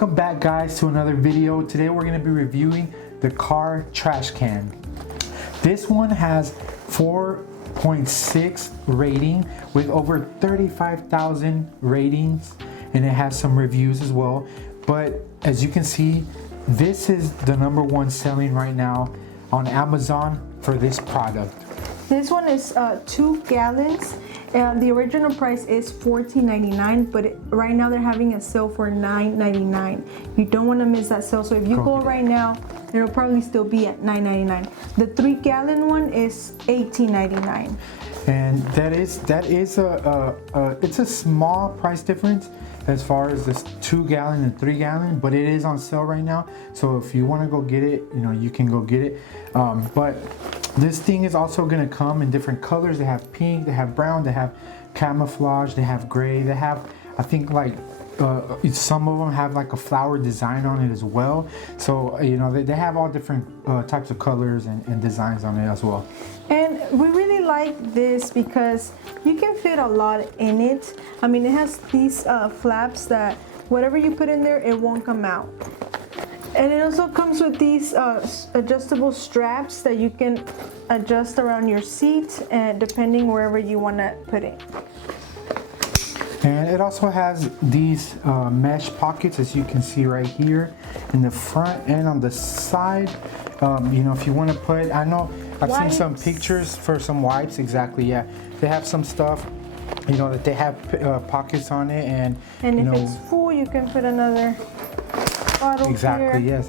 Welcome back, guys, to another video. Today we're going to be reviewing the car trash can. This one has 4.6 rating with over 35,000 ratings, and it has some reviews as well. But as you can see, this is the #1 selling right now on Amazon for this product. This one is 2 gallons. The original price is $14.99, but right now they're having a sale for $9.99. You don't want to miss that sale. So if you go right now, it'll probably still be at $9.99. The 3-gallon one is $18.99. And that is it's a small price difference as far as this 2-gallon and 3-gallon, but it is on sale right now. So if you want to go get it, you can go get it. But this thing is also going to come in different colors. They have pink, they have brown, they have camouflage, they have gray, they have, I think, like some of them have like a flower design on it as well. So they have all different types of colors and designs on it as well. And we really like this because you can fit a lot in it. I mean, it has these flaps that whatever you put in there, it won't come out. And it also comes with these adjustable straps that you can adjust around your seat, and depending wherever you want to put it. And it also has these mesh pockets, as you can see right here in the front and on the side. If you want to put, I know I've seen some pictures for some wipes. Exactly, yeah. They have some stuff, that they have pockets on it, and if it's full, you can put another bottle exactly here. Yes,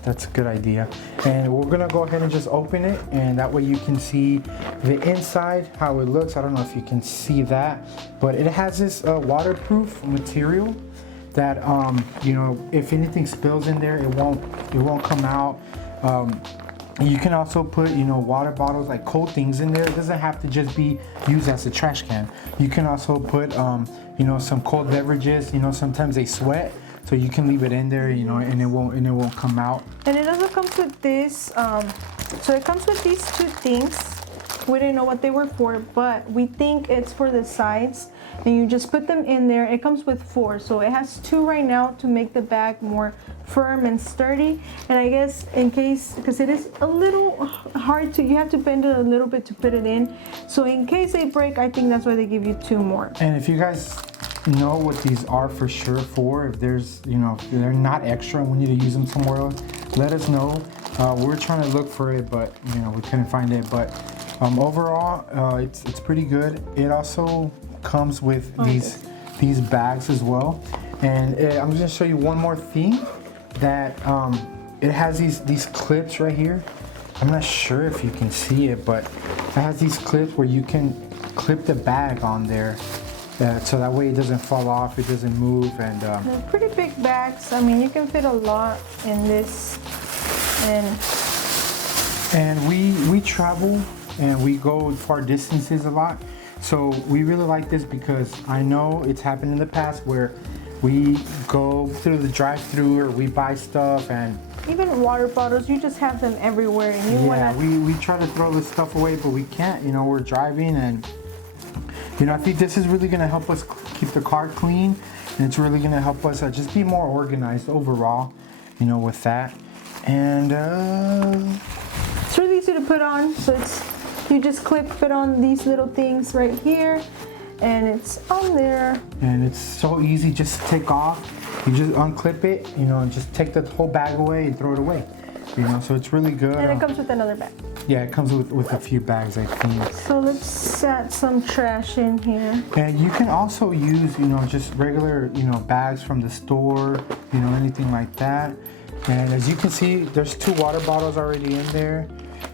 that's a good idea. And we're gonna go ahead and just open it, and that way you can see the inside, how it looks. I don't know if you can see that, but it has this waterproof material that if anything spills in there, it won't come out. You can also put water bottles, like cold things, in there. It doesn't have to just be used as a trash can. You can also put some cold beverages. Sometimes they sweat, so you can leave it in there, and it won't come out. And it also comes with this, so it comes with these 2 things. We didn't know what they were for, but we think it's for the sides, and you just put them in there. It comes with 4, so it has 2 right now to make the bag more firm and sturdy. And I guess in case, because it is a little hard you have to bend it a little bit to put it in. So in case they break, I think that's why they give you 2 more. And if you guys know what these are for sure for, if there's if they're not extra and we need to use them somewhere else, let us know. We're trying to look for it, but we couldn't find it. But overall, it's pretty good. It also comes with these bags as well. And I'm just gonna show you one more thing, that it has these clips right here. I'm not sure if you can see it, but it has these clips where you can clip the bag on there. So that way it doesn't fall off, it doesn't move. And they're pretty big bags. I mean, you can fit a lot in this. And we travel and we go far distances a lot. So we really like this because I know it's happened in the past where we go through the drive-thru or we buy stuff, and even water bottles, you just have them everywhere, and we try to throw this stuff away, but we can't. We're driving, and I think this is really going to help us keep the car clean, and it's really going to help us just be more organized overall, with that. And it's really easy to put on. So you just clip it on these little things right here, and it's on there. And it's so easy just to take off. You just unclip it, and just take the whole bag away and throw it away. So it's really good. And it comes with another bag. Yeah, it comes with a few bags, I think. So let's set some trash in here. And you can also use, just regular, bags from the store, anything like that. And as you can see, there's 2 water bottles already in there.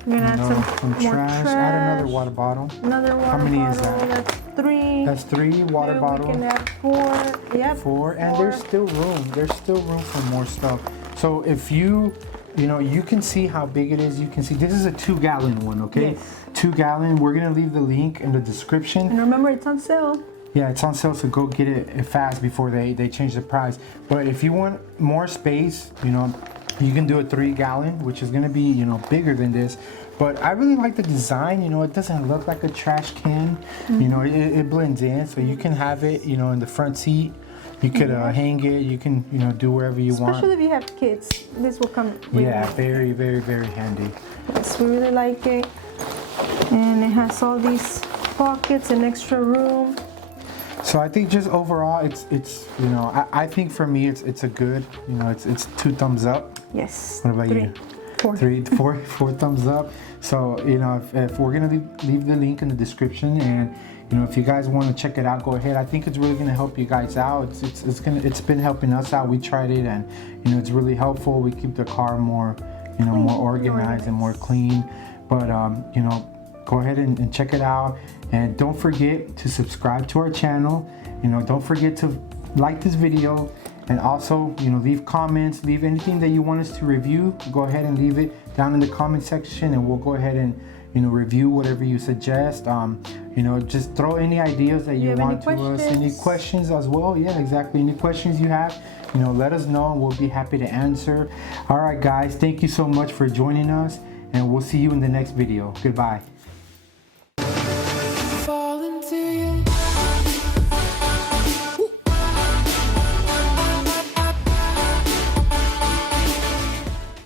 We're gonna add some more trash. Add another water bottle. Another water bottle. How many is that? That's 3. That's 3 water bottles. We can add 4. Yep. 4. And there's still room. There's still room for more stuff. So if you can see how big it is. You can see this is a 2-gallon one, okay? Yes. 2-gallon. We're gonna leave the link in the description. And remember, it's on sale. Yeah, it's on sale, so go get it fast before they change the price. But if you want more space, you can do a 3-gallon, which is gonna be bigger than this. But I really like the design. It doesn't look like a trash can. It blends in, so you can have it in the front seat. You could hang it. You can, you know, do wherever you want. Especially if you have kids, this will come really Yeah, handy. very, very, very handy. Yes, we really like it. And it has all these pockets and extra room. So I think just overall, it's you know, I think for me it's a good, you know, it's 2 thumbs up. Yes. What about 3, you? 4. 3, 4, 4 thumbs up. So you know, if we're gonna leave the link in the description, and you know, if you guys want to check it out, go ahead. I think it's really gonna help you guys out. It's been helping us out. We tried it, and you know, it's really helpful. We keep the car more, you know, more organized and more clean. But you know, go ahead and check it out, and don't forget to subscribe to our channel. You know, don't forget to like this video, and also, you know, leave comments, leave anything that you want us to review. Go ahead and leave it down in the comment section, and we'll go ahead and, you know, review whatever you suggest. You know, just throw any ideas that you want to us, any questions as well. Yeah, exactly. Any questions you have, you know, let us know, and we'll be happy to answer. All right, guys, thank you so much for joining us, and we'll see you in the next video. Goodbye.